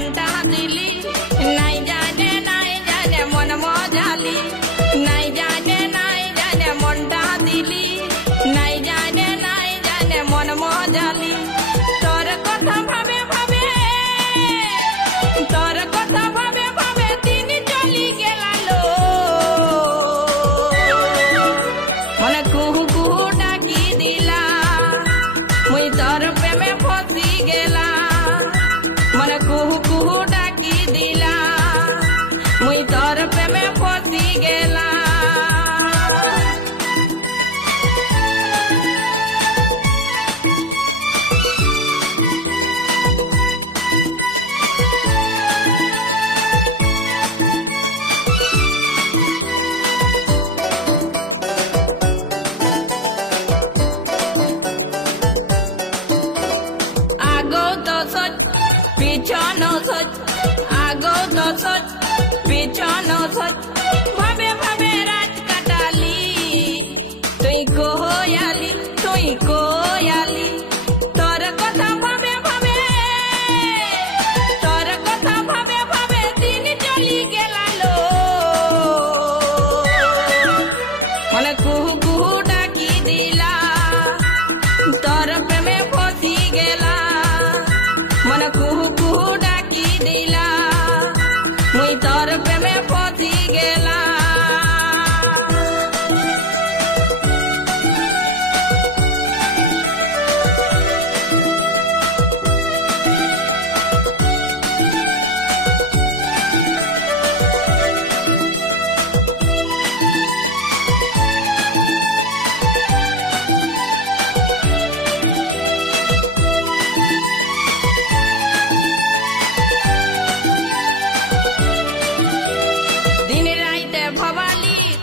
মনটা দিলি নাই জানে মন মজালি নাই জানে মনটা দিলি নাই জানে মন মজালি তোর কথা ভাবে ভাবে তোর কথা ভাবে ভাবে দিন চলি গেলালো মনে কুহু কুহু ডাকি দিলা মুই তোর প্রেমে ফসি গেলা মনে কুহু কুহু ডাকি দিলা মুই তোর প্রেমে ফসি গেলা পিছন সচ আগো তো সচ পিছন সচ ভাবে ভাবে রাত কাটালি তুই কোয়ালি তোর কথা ভাবে ভাবে তোর কথা ভাবে ভাবে দিন চলি গেলালো মনে কুহু কুহু ডাকি দিলা তোর প্রেমে ফসি গেলা মনে কুহু কুহু ডাকি দিলা মুই তোর প্রেমে ফসি গেলা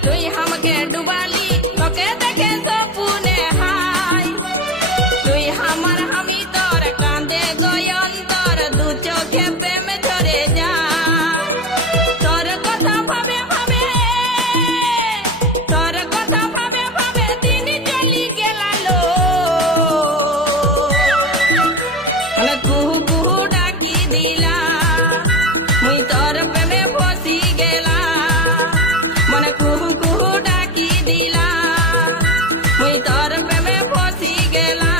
তুই हमके डुबाली তোকে দেখে সপুনে হাই তুই আমার আমি তোর কাঁদে গয়ন্তর দু চোখে প্রেম ঝরে যা তোর কথা ভাবে ভাবে তোর কথা ভাবে ভাবে দিন চলি গেলালো মানে কুহু কুহু ডাকি দিলা মুই তোর প্রেমে ফসি গেলা মনে কুহু কুহু ডাকি দিলা মুই তোর প্রেমে ফসি গেলা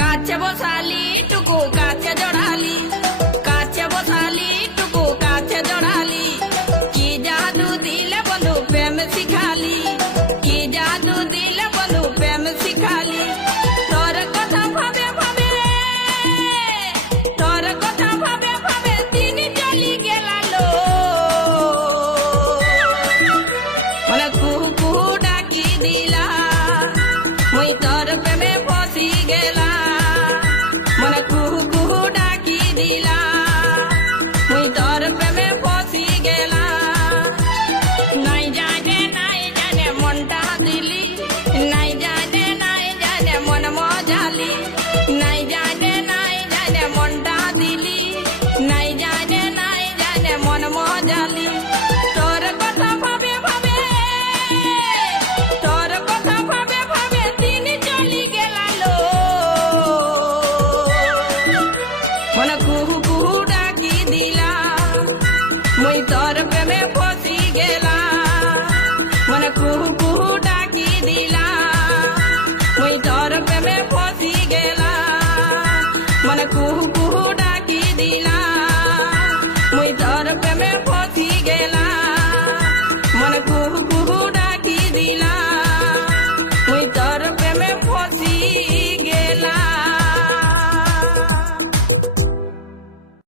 কাছে বসালি টুকু কাছে জড়ালি কাছে বসালি টুকু কাছে জড়ালি কি জাদু দিলে বন্ধু প্রেম শিখালি কি জাদু দিলে বন্ধু প্রেম শিখালি তোর কথা ভাবে ভাবে তোর কথা ভাবে ভাবে দিন চলি গেলালো মানে কুহু কুহু ডাকি দিলা মুই তোর প্রেমে ফসি গেলা মনে কুহু কুহু ডাকি দিলা মুই তোর প্রেমে ফসি গেলা নাই জানে মনটা দিলি নাই জানে মন মজালি নাই জানে মনটা দিলি নাই জানে মন মজালি তোর কথা ভাবে ভাবে তোর কথা ভাবে ভাবে দিন চলি গেলালো মনে কুহু কুহু ডাকি দিলা মুই তোর প্রেমে ফসি গেলা মনে কুহু কুহু ডাকি দিলা মুই তোর